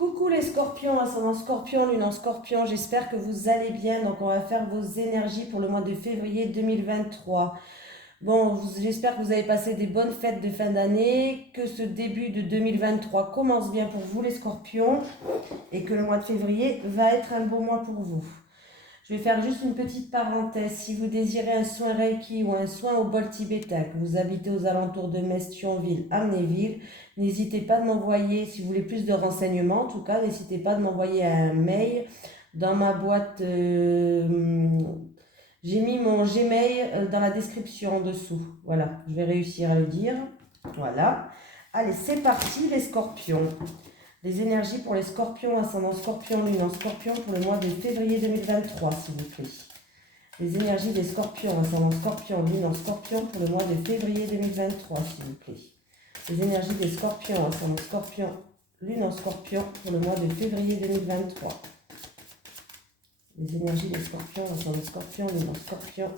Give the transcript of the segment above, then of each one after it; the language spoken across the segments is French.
Coucou les scorpions, ascendant scorpion, lune en scorpion, j'espère que vous allez bien. Donc on va faire vos énergies pour le mois de février 2023. Bon, j'espère que vous avez passé des bonnes fêtes de fin d'année, que ce début de 2023 commence bien pour vous les scorpions et que le mois de février va être un beau mois pour vous. Je vais faire juste une petite parenthèse. Si vous désirez un soin Reiki ou un soin au bol tibétain, que vous habitez aux alentours de Metz, Thionville, Amnéville, n'hésitez pas de m'envoyer, si vous voulez plus de renseignements, en tout cas, n'hésitez pas de m'envoyer un mail dans ma boîte. J'ai mis mon Gmail dans la description en dessous. Voilà, je vais réussir à le dire. Voilà. Allez, c'est parti les scorpions. Les énergies pour les scorpions, ascendant scorpion, lune en scorpion pour le mois de février 2023, s'il vous plaît. Les énergies des scorpions, ascendant scorpion, lune en scorpion pour le mois de février 2023, s'il vous plaît. Les énergies des scorpions, ascendant scorpion, lune en scorpion pour le mois de février 2023. Les énergies des scorpions, ascendant scorpion, lune en scorpion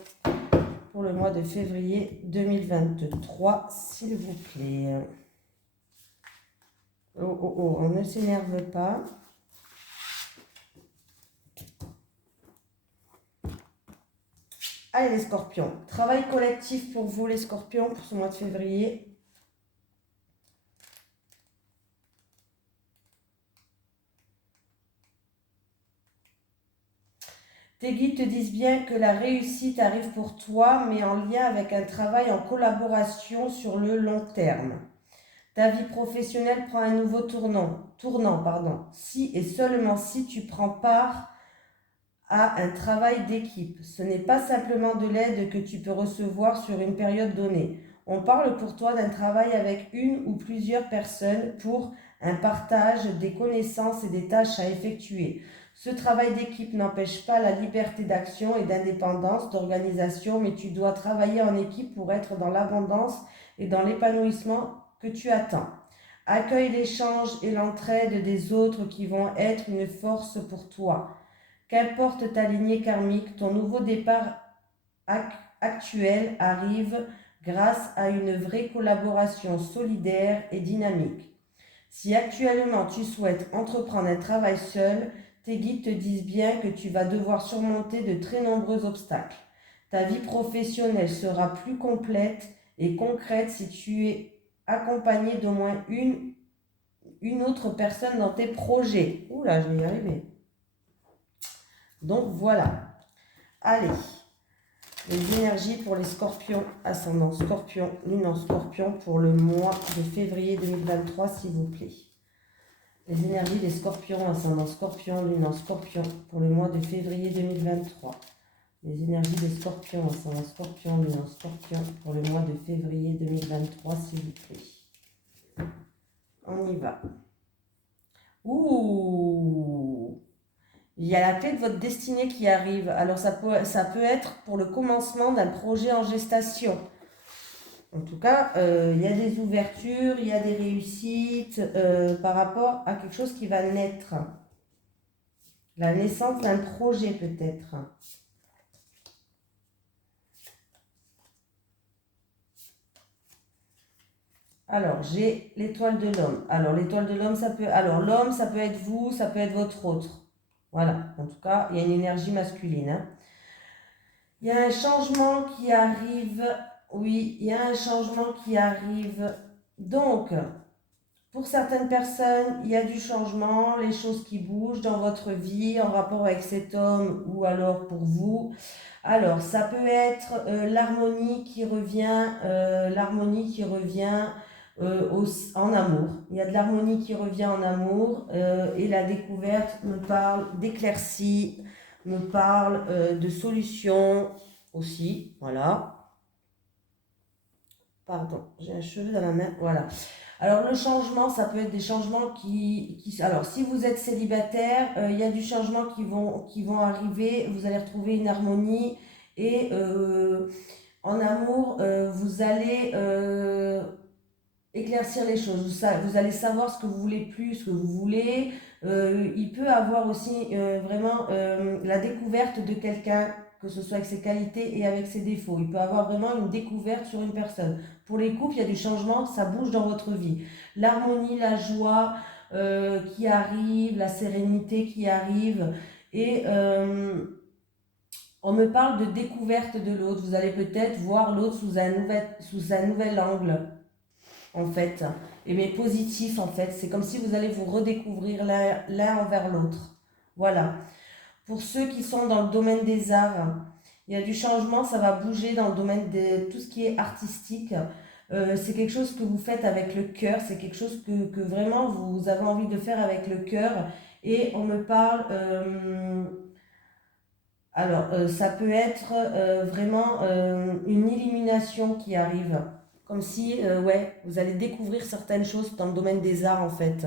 pour le mois de février 2023, s'il vous plaît. Oh, on ne s'énerve pas. Allez les scorpions, travail collectif pour vous les scorpions pour ce mois de février. Tes guides te disent bien que la réussite arrive pour toi, mais en lien avec un travail en collaboration sur le long terme. Ta vie professionnelle prend un nouveau tournant, si et seulement si tu prends part à un travail d'équipe. Ce n'est pas simplement de l'aide que tu peux recevoir sur une période donnée. On parle pour toi d'un travail avec une ou plusieurs personnes pour un partage des connaissances et des tâches à effectuer. Ce travail d'équipe n'empêche pas la liberté d'action et d'indépendance d'organisation, mais tu dois travailler en équipe pour être dans l'abondance et dans l'épanouissement que tu attends. Accueille l'échange et l'entraide des autres qui vont être une force pour toi. Qu'importe ta lignée karmique, ton nouveau départ actuel arrive grâce à une vraie collaboration solidaire et dynamique. Si actuellement tu souhaites entreprendre un travail seul, tes guides te disent bien que tu vas devoir surmonter de très nombreux obstacles. Ta vie professionnelle sera plus complète et concrète si tu es accompagné d'au moins une autre personne dans tes projets. Oula, je vais y arriver. Donc voilà. Allez, les énergies pour les scorpions, ascendant scorpion, lune en scorpion pour le mois de février 2023, s'il vous plaît. Les énergies des scorpions, ascendant scorpion, lune en scorpion pour le mois de février 2023. Les énergies des scorpions, ascendant scorpion, lune en scorpion pour le mois de février 2023, s'il vous plaît. On y va. Ouh! Il y a la clé de votre destinée qui arrive. Alors ça peut être pour le commencement d'un projet en gestation. En tout cas, il y a des ouvertures, il y a des réussites par rapport à quelque chose qui va naître. La naissance d'un projet peut-être. Alors, j'ai l'étoile de l'homme. Alors, l'étoile de l'homme, ça peut... Alors, l'homme, ça peut être vous, ça peut être votre autre. Voilà. En tout cas, il y a une énergie masculine. Hein. Il y a un changement qui arrive. Oui, il y a un changement qui arrive. Donc, pour certaines personnes, il y a du changement, les choses qui bougent dans votre vie en rapport avec cet homme ou alors pour vous. Alors, ça peut être l'harmonie qui revient en amour. Il y a de l'harmonie qui revient en amour et la découverte me parle d'éclaircie, me parle de solutions aussi. Voilà. Pardon, j'ai un cheveu dans la main. Voilà. Alors le changement, ça peut être des changements alors si vous êtes célibataire, il y a du changement qui vont arriver, vous allez retrouver une harmonie et en amour, vous allez éclaircir les choses, vous allez savoir ce que vous voulez plus, ce que vous voulez. Il peut avoir aussi vraiment la découverte de quelqu'un, que ce soit avec ses qualités et avec ses défauts. Il peut avoir vraiment une découverte sur une personne. Pour les couples, il y a du changement, ça bouge dans votre vie. L'harmonie, la joie, qui arrive, la sérénité qui arrive. Et on me parle de découverte de l'autre. Vous allez peut-être voir l'autre sous un nouvel angle, en fait. Et mais positif, en fait. C'est comme si vous allez vous redécouvrir l'un envers l'autre. Voilà. Pour ceux qui sont dans le domaine des arts, il y a du changement, ça va bouger dans le domaine de tout ce qui est artistique. C'est quelque chose que vous faites avec le cœur, c'est quelque chose que vraiment vous avez envie de faire avec le cœur. Et on me parle, ça peut être vraiment une illumination qui arrive. Comme si, ouais, vous allez découvrir certaines choses dans le domaine des arts en fait.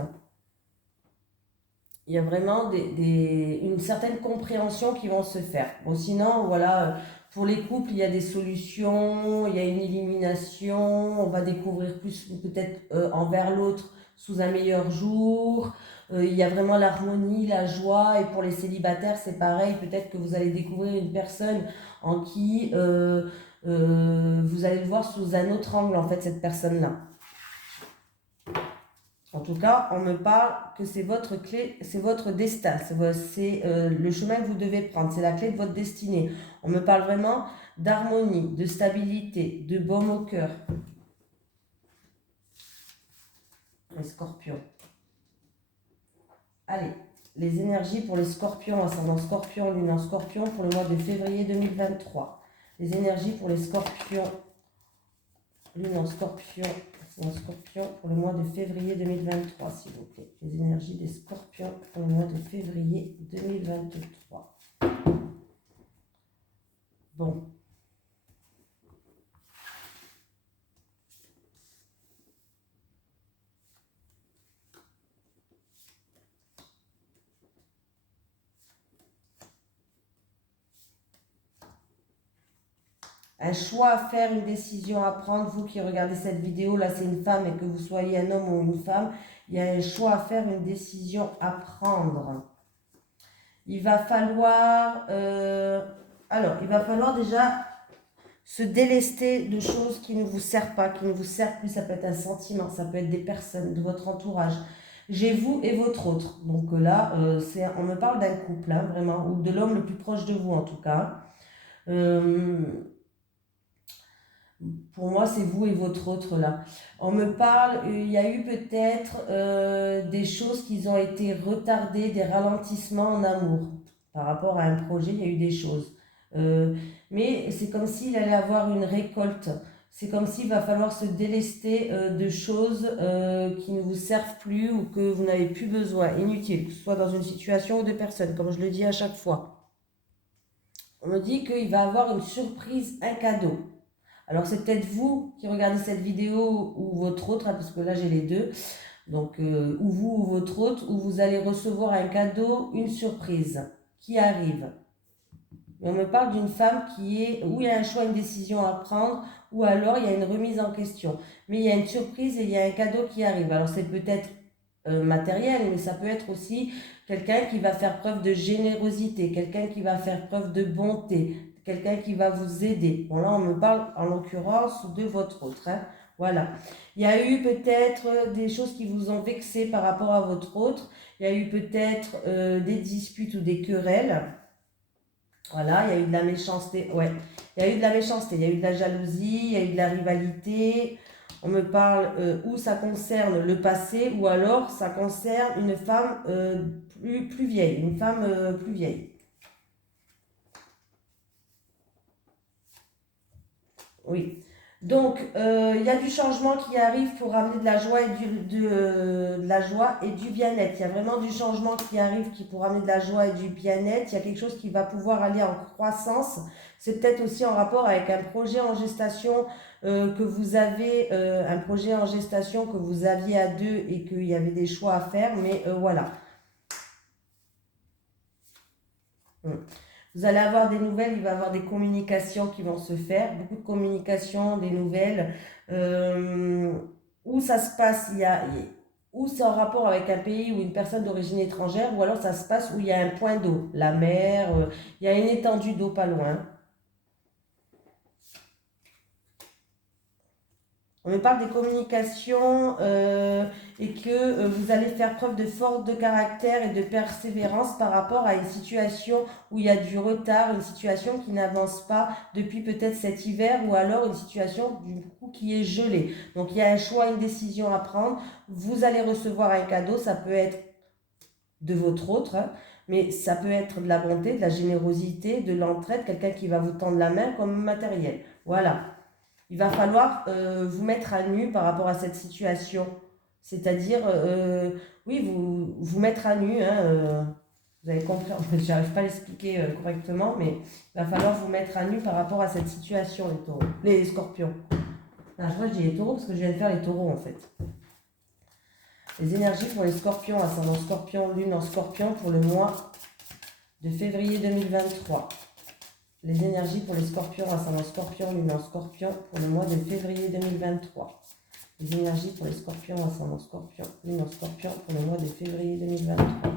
Il y a vraiment une certaine compréhension qui vont se faire. Bon, sinon, voilà, pour les couples, il y a des solutions, il y a une illumination, on va découvrir plus peut-être envers l'autre sous un meilleur jour. Il y a vraiment l'harmonie, la joie, et pour les célibataires, c'est pareil, peut-être que vous allez découvrir une personne en qui vous allez le voir sous un autre angle, en fait, cette personne-là. En tout cas, on me parle que c'est votre clé, c'est votre destin, c'est le chemin que vous devez prendre, c'est la clé de votre destinée. On me parle vraiment d'harmonie, de stabilité, de baume au cœur. Les scorpions. Allez, les énergies pour les scorpions, ascendant scorpion, lune en scorpion, pour le mois de février 2023. Les énergies pour les scorpions, lune en scorpion, pour le mois de février 2023, s'il vous plaît. Les énergies des scorpions pour le mois de février 2023. Bon. Un choix à faire, une décision à prendre. Vous qui regardez cette vidéo, là c'est une femme, et que vous soyez un homme ou une femme, il y a un choix à faire, une décision à prendre. Il va falloir, il va falloir déjà se délester de choses qui ne vous servent pas, qui ne vous servent plus. Ça peut être un sentiment, ça peut être des personnes de votre entourage. J'ai vous et votre autre. Donc là, on me parle d'un couple, hein, vraiment, ou de l'homme le plus proche de vous en tout cas. Pour moi, c'est vous et votre autre là. On me parle, il y a eu peut-être des choses qui ont été retardées, des ralentissements en amour. Par rapport à un projet, il y a eu des choses. Mais c'est comme s'il allait avoir une récolte. C'est comme s'il va falloir se délester de choses qui ne vous servent plus ou que vous n'avez plus besoin, inutiles, que ce soit dans une situation ou de personnes, comme je le dis à chaque fois. On me dit qu'il va avoir une surprise, un cadeau. Alors c'est peut-être vous qui regardez cette vidéo ou votre autre, hein, parce que là j'ai les deux, donc ou vous ou votre autre, où vous allez recevoir un cadeau, une surprise qui arrive. Et on me parle d'une femme où il y a un choix, une décision à prendre, ou alors il y a une remise en question. Mais il y a une surprise et il y a un cadeau qui arrive. Alors c'est peut-être matériel, mais ça peut être aussi quelqu'un qui va faire preuve de générosité, quelqu'un qui va faire preuve de bonté, quelqu'un qui va vous aider. Bon là on me parle en l'occurrence de votre autre, hein. Voilà. Il y a eu peut-être des choses qui vous ont vexé par rapport à votre autre. Il y a eu peut-être des disputes ou des querelles. Voilà, il y a eu de la méchanceté. Ouais, il y a eu de la méchanceté, il y a eu de la jalousie, il y a eu de la rivalité. On me parle où ça concerne le passé ou alors ça concerne une femme plus vieille, une femme plus vieille. Oui. Donc, il y a du changement qui arrive pour amener de la joie et de la joie et du bien-être. Il y a vraiment du changement qui arrive pour amener de la joie et du bien-être. Il y a quelque chose qui va pouvoir aller en croissance. C'est peut-être aussi en rapport avec un projet en gestation que vous avez, un projet en gestation que vous aviez à deux et qu'il y avait des choix à faire. Mais voilà. Vous allez avoir des nouvelles, il va y avoir des communications qui vont se faire, beaucoup de communications, des nouvelles. Où ça se passe, où c'est en rapport avec un pays ou une personne d'origine étrangère, ou alors ça se passe où il y a un point d'eau, la mer, il y a une étendue d'eau pas loin. On me parle des communications et que vous allez faire preuve de force de caractère et de persévérance par rapport à une situation où il y a du retard, une situation qui n'avance pas depuis peut-être cet hiver ou alors une situation du coup qui est gelée. Donc il y a un choix, une décision à prendre. Vous allez recevoir un cadeau, ça peut être de votre autre, hein, mais ça peut être de la bonté, de la générosité, de l'entraide, quelqu'un qui va vous tendre la main comme matériel. Voilà. Il va falloir vous mettre à nu par rapport à cette situation. C'est-à-dire, oui, vous mettre à nu. Hein, vous avez compris, je n'arrive pas à l'expliquer correctement, mais il va falloir vous mettre à nu par rapport à cette situation, les taureaux, les scorpions. Ah, je crois que je dis les taureaux parce que je viens de faire les taureaux en fait. Les énergies pour les scorpions, ascendant scorpion, lune en scorpion pour le mois de février 2023. Les énergies pour les scorpions, ascendant scorpion, lune en scorpion pour le mois de février 2023. Les énergies pour les scorpions, ascendant scorpion, lune en scorpion pour le mois de février 2023.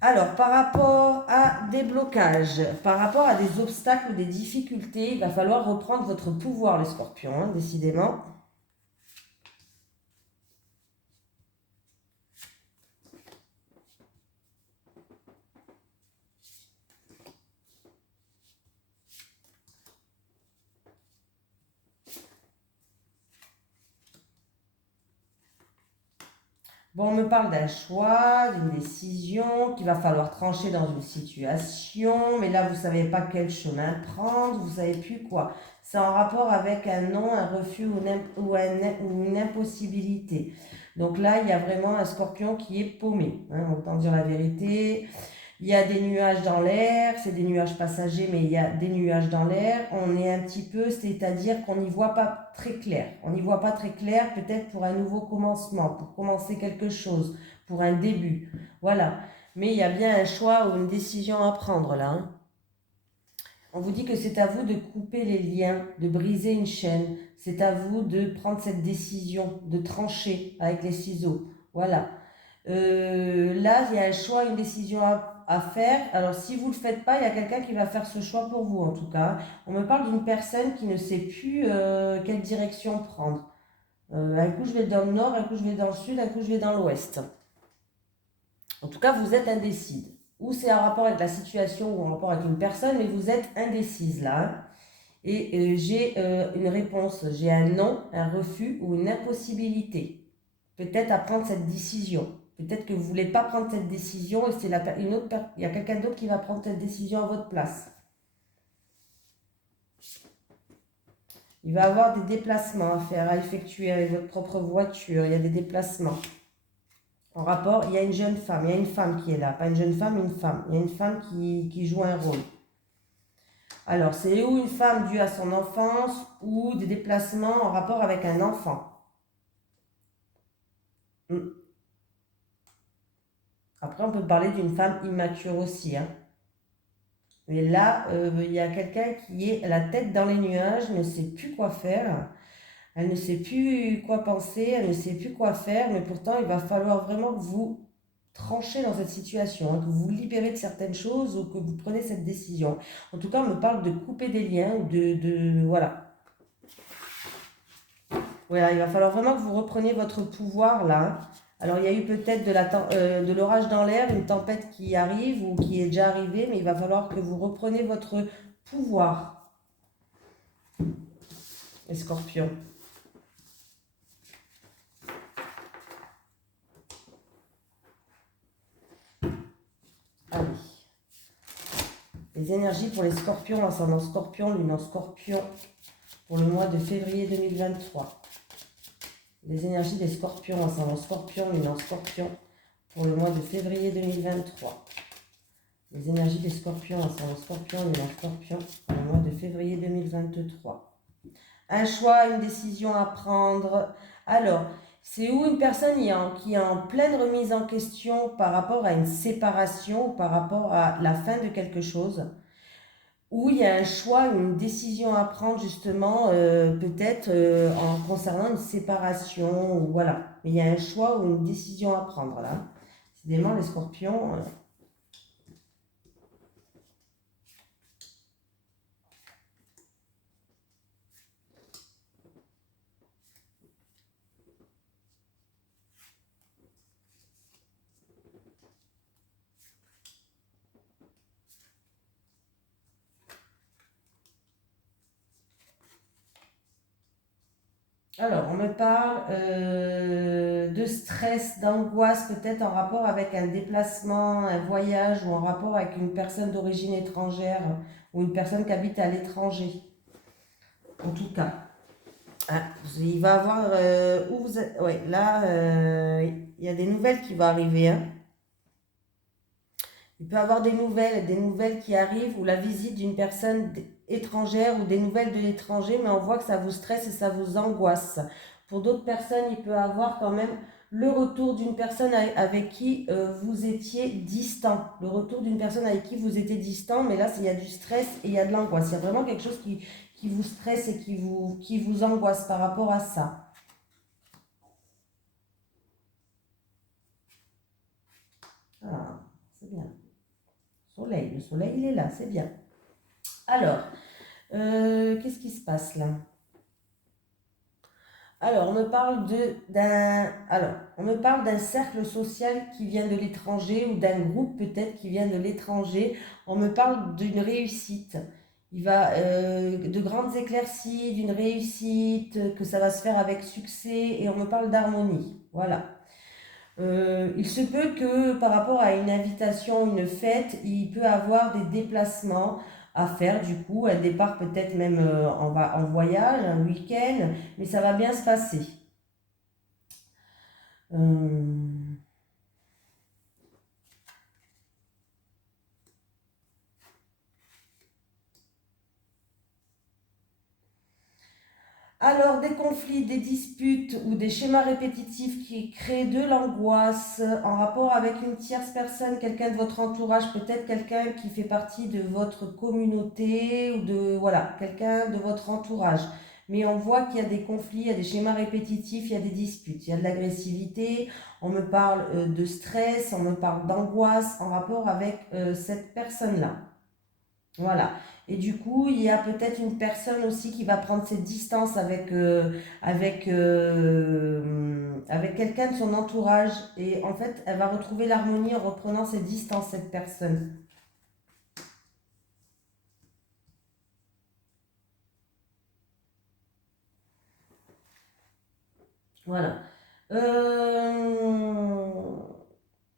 Alors, par rapport à des blocages, par rapport à des obstacles ou des difficultés, il va falloir reprendre votre pouvoir, les scorpions, hein, décidément. Bon, on me parle d'un choix, d'une décision, qu'il va falloir trancher dans une situation, mais là, vous ne savez pas quel chemin prendre, vous ne savez plus quoi. C'est en rapport avec un non, un refus ou une impossibilité. Donc là, il y a vraiment un scorpion qui est paumé, hein, autant dire la vérité. Il y a des nuages dans l'air, c'est des nuages passagers, mais il y a des nuages dans l'air. On est un petit peu, c'est-à-dire qu'on n'y voit pas très clair. On n'y voit pas très clair, peut-être pour un nouveau commencement, pour commencer quelque chose, pour un début. Voilà. Mais il y a bien un choix ou une décision à prendre là. Hein. On vous dit que c'est à vous de couper les liens, de briser une chaîne. C'est à vous de prendre cette décision, de trancher avec les ciseaux. Voilà. Là, il y a un choix, une décision à faire. Alors, si vous ne le faites pas, il y a quelqu'un qui va faire ce choix pour vous, en tout cas. On me parle d'une personne qui ne sait plus quelle direction prendre. Un coup, je vais dans le nord, un coup, je vais dans le sud, un coup, je vais dans l'ouest. En tout cas, vous êtes indécise. Ou c'est en rapport avec la situation ou en rapport avec une personne, mais vous êtes indécise là. Hein. Et j'ai une réponse. J'ai un non, un refus ou une impossibilité. Peut-être à prendre cette décision. Peut-être que vous ne voulez pas prendre cette décision et c'est il y a quelqu'un d'autre qui va prendre cette décision à votre place. Il va y avoir des déplacements à faire, à effectuer avec votre propre voiture. Il y a des déplacements. En rapport, il y a une jeune femme. Il y a une femme qui est là. Pas une jeune femme, une femme. Il y a une femme qui joue un rôle. Alors, c'est ou une femme due à son enfance ou des déplacements en rapport avec un enfant. Après, on peut parler d'une femme immature aussi. Hein. Mais là, il y a quelqu'un qui est la tête dans les nuages, ne sait plus quoi faire. Elle ne sait plus quoi penser, elle ne sait plus quoi faire. Mais pourtant, il va falloir vraiment que vous tranchez dans cette situation, hein, que vous vous libérez de certaines choses ou que vous prenez cette décision. En tout cas, on me parle de couper des liens, voilà. Voilà, il va falloir vraiment que vous repreniez votre pouvoir là. Hein. Alors, il y a eu peut-être de l'orage dans l'air, une tempête qui arrive ou qui est déjà arrivée, mais il va falloir que vous repreniez votre pouvoir, les scorpions. Allez. Les énergies pour les scorpions, ascendant scorpion, lune en scorpion, pour le mois de février 2023. Les énergies des scorpions, ascendant scorpion, lune en scorpion, pour le mois de février 2023. Les énergies des scorpions, ascendant scorpion, lune en scorpion, pour le mois de février 2023. Un choix, une décision à prendre. Alors, c'est où une personne qui est en pleine remise en question par rapport à une séparation, par rapport à la fin de quelque chose, où il y a un choix, une décision à prendre justement, peut-être en concernant une séparation, ou voilà. Mais il y a un choix ou une décision à prendre là. Décidément, les scorpions... Alors, on me parle de stress, d'angoisse, peut-être en rapport avec un déplacement, un voyage ou en rapport avec une personne d'origine étrangère ou une personne qui habite à l'étranger, en tout cas. Ah, il va avoir où vous êtes. Ouais, là, il y a des nouvelles qui vont arriver, hein. Il peut y avoir des nouvelles qui arrivent ou la visite d'une personne étrangère ou des nouvelles de l'étranger, mais on voit que ça vous stresse et ça vous angoisse. Pour d'autres personnes, il peut y avoir quand même le retour d'une personne avec qui vous étiez distant. Le retour d'une personne avec qui vous étiez distant, mais là, il y a du stress et il y a de l'angoisse. Il y a vraiment quelque chose qui vous stresse et qui vous angoisse par rapport à ça. Ah, c'est bien. Soleil, le soleil, il est là, c'est bien. Alors, qu'est-ce qui se passe là? Alors, on me parle d'un cercle social qui vient de l'étranger ou d'un groupe peut-être qui vient de l'étranger. On me parle d'une réussite. Il va de grandes éclaircies, d'une réussite, que ça va se faire avec succès et on me parle d'harmonie. Voilà. Il se peut que par rapport à une invitation, une fête, il peut avoir des déplacements à faire, du coup, un départ peut-être même en voyage, un week-end, mais ça va bien se passer. Euh, Alors, des conflits, des disputes ou des schémas répétitifs qui créent de l'angoisse en rapport avec une tierce personne, quelqu'un de votre entourage, peut-être quelqu'un qui fait partie de votre communauté ou de, voilà, quelqu'un de votre entourage. Mais on voit qu'il y a des conflits, il y a des schémas répétitifs, il y a des disputes, il y a de l'agressivité, on me parle de stress, on me parle d'angoisse en rapport avec cette personne-là. Voilà. Et du coup, il y a peut-être une personne aussi qui va prendre ses distances avec quelqu'un de son entourage. Et en fait, elle va retrouver l'harmonie en reprenant ses distances, cette personne. Voilà. Euh,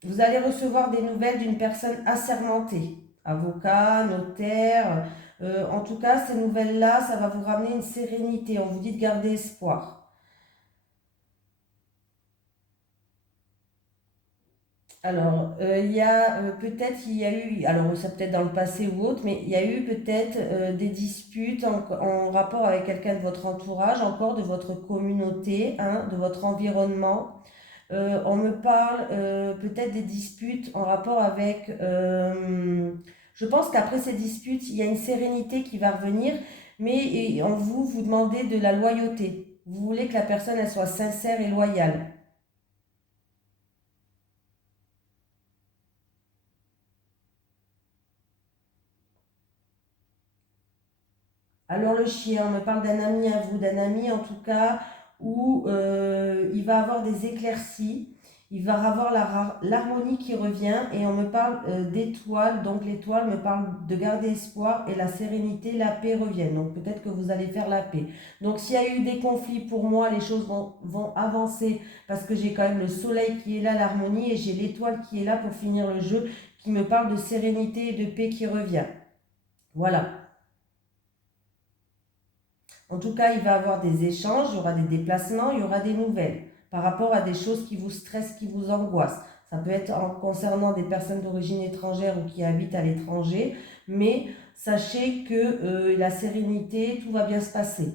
Vous allez recevoir des nouvelles d'une personne assermentée, avocat, notaire. En tout cas, ces nouvelles-là, ça va vous ramener une sérénité. On vous dit de garder espoir. Alors, il y a eu, alors ça peut-être dans le passé ou autre, mais il y a eu peut-être des disputes en rapport avec quelqu'un de votre entourage, encore de votre communauté, hein, de votre environnement. On me parle peut-être des disputes en rapport avec... je pense qu'après ces disputes, il y a une sérénité qui va revenir, mais en vous, vous demandez de la loyauté. Vous voulez que la personne, elle soit sincère et loyale. Alors le chien, on me parle d'un ami à vous, d'un ami en tout cas, où il va avoir des éclaircies, il va avoir l'harmonie qui revient et on me parle d'étoiles, donc l'étoile me parle de garder espoir et la sérénité, la paix reviennent. Donc peut-être que vous allez faire la paix. Donc s'il y a eu des conflits pour moi, les choses vont avancer parce que j'ai quand même le soleil qui est là, l'harmonie, et j'ai l'étoile qui est là pour finir le jeu, qui me parle de sérénité et de paix qui revient. Voilà. En tout cas, il va y avoir des échanges, il y aura des déplacements, il y aura des nouvelles par rapport à des choses qui vous stressent, qui vous angoissent. Ça peut être en concernant des personnes d'origine étrangère ou qui habitent à l'étranger, mais sachez que la sérénité, tout va bien se passer.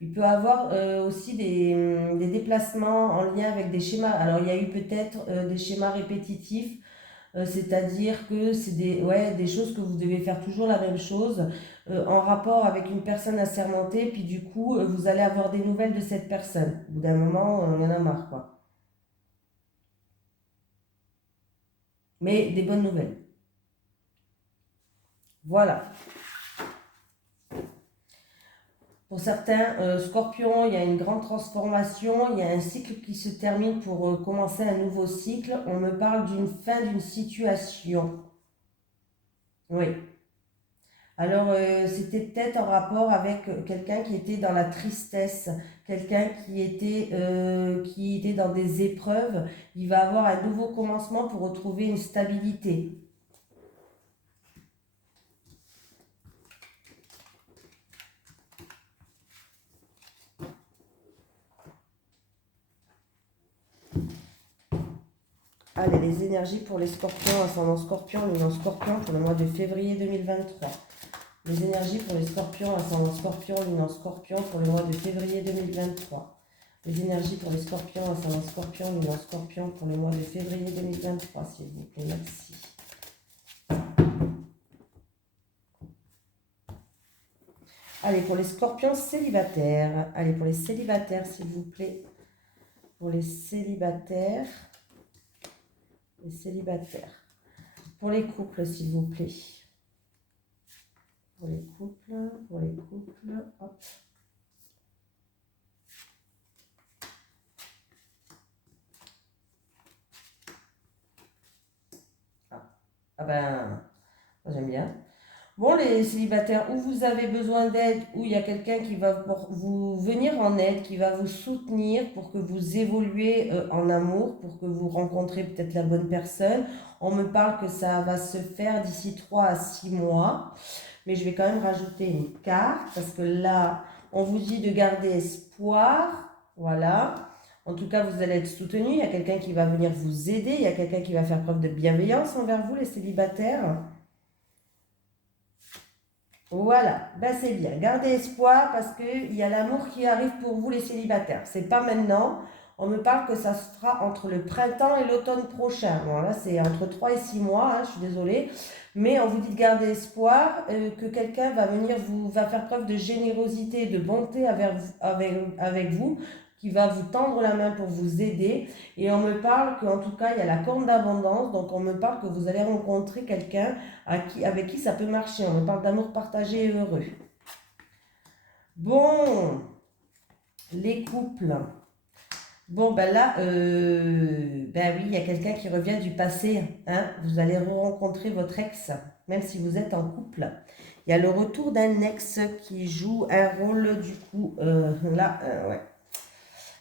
Il peut y avoir aussi des déplacements en lien avec des schémas. Alors, il y a eu peut-être des schémas répétitifs. C'est-à-dire que c'est ouais, des choses que vous devez faire toujours la même chose en rapport avec une personne assermentée, puis du coup, vous allez avoir des nouvelles de cette personne. Au bout d'un moment, il y en a marre, quoi. Mais des bonnes nouvelles. Voilà. Pour certains scorpions, il y a une grande transformation, il y a un cycle qui se termine pour commencer un nouveau cycle. On me parle d'une fin d'une situation. Oui. Alors, c'était peut-être en rapport avec quelqu'un qui était dans la tristesse, quelqu'un qui était dans des épreuves. Il va avoir un nouveau commencement pour retrouver une stabilité. Allez, les énergies pour les scorpions, ascendant scorpion, luminant scorpion pour le mois de février 2023. Les énergies pour les scorpions, ascendant scorpion, luminant scorpion pour le mois de février 2023. Les énergies pour les scorpions, ascendant scorpion, luminant scorpion pour le mois de février 2023, s'il vous plaît. Merci. Allez, pour les scorpions célibataires. Allez, pour les célibataires, s'il vous plaît. Pour les célibataires. Les célibataires. Pour les couples, s'il vous plaît. Pour les couples, hop. Ah ben, j'aime bien. Bon, les célibataires, où vous avez besoin d'aide, où il y a quelqu'un qui va vous venir en aide, qui va vous soutenir pour que vous évoluez en amour, pour que vous rencontrez peut-être la bonne personne. On me parle que ça va se faire d'ici 3 à 6 mois. Mais je vais quand même rajouter une carte parce que là, on vous dit de garder espoir. Voilà. En tout cas, vous allez être soutenu. Il y a quelqu'un qui va venir vous aider. Il y a quelqu'un qui va faire preuve de bienveillance envers vous, les célibataires. Voilà, ben c'est bien. Gardez espoir parce qu'il y a l'amour qui arrive pour vous, les célibataires. C'est pas maintenant. On me parle que ça se fera entre le printemps et l'automne prochain. Bon, là, c'est entre 3 et 6 mois, hein, je suis désolée. Mais on vous dit de garder espoir, que quelqu'un va venir va faire preuve de générosité, de bonté avec vous, qui va vous tendre la main pour vous aider. Et on me parle qu'en tout cas, il y a la corne d'abondance. Donc, on me parle que vous allez rencontrer quelqu'un avec qui ça peut marcher. On me parle d'amour partagé et heureux. Bon, les couples. Bon, ben là, ben oui, il y a quelqu'un qui revient du passé. Hein. Vous allez rencontrer votre ex, même si vous êtes en couple. Il y a le retour d'un ex qui joue un rôle, du coup, là, ouais.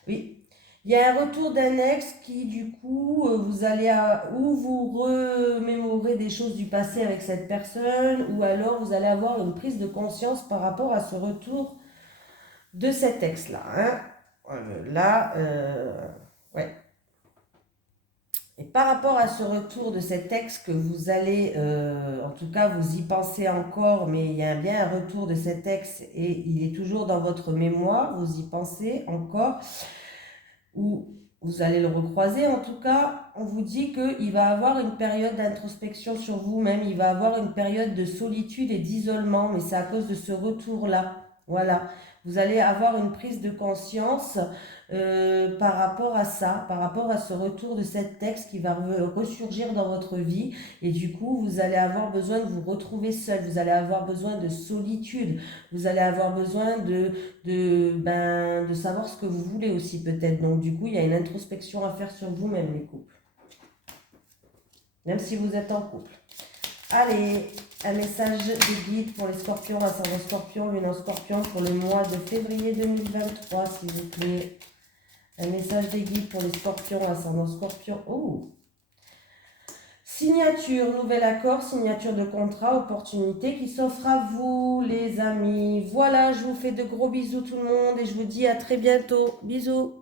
Oui. Il y a un retour d'un ex qui, du coup, vous allez ou vous remémorer des choses du passé avec cette personne, ou alors vous allez avoir une prise de conscience par rapport à ce retour de cet ex-là. Hein. Ouais. Et par rapport à ce retour de cet ex que vous allez, en tout cas, vous y pensez encore, mais il y a bien un retour de cet ex et il est toujours dans votre mémoire, vous y pensez encore, ou vous allez le recroiser. En tout cas, on vous dit qu'il va avoir une période d'introspection sur vous-même, il va avoir une période de solitude et d'isolement, mais c'est à cause de ce retour-là. Voilà, vous allez avoir une prise de conscience par rapport à ça, par rapport à ce retour de cet texte qui va ressurgir dans votre vie. Et du coup, vous allez avoir besoin de vous retrouver seul, vous allez avoir besoin de solitude, vous allez avoir besoin de savoir ce que vous voulez aussi peut-être. Donc du coup, il y a une introspection à faire sur vous-même, les couples. Même si vous êtes en couple. Allez, un message de guide pour les scorpions, ascendant scorpion, luminant scorpion pour le mois de février 2023, s'il vous plaît. Un message des guides pour les scorpions, ascendant scorpion. Oh! Signature, nouvel accord, signature de contrat, opportunité qui s'offre à vous, les amis. Voilà, je vous fais de gros bisous tout le monde et je vous dis à très bientôt. Bisous!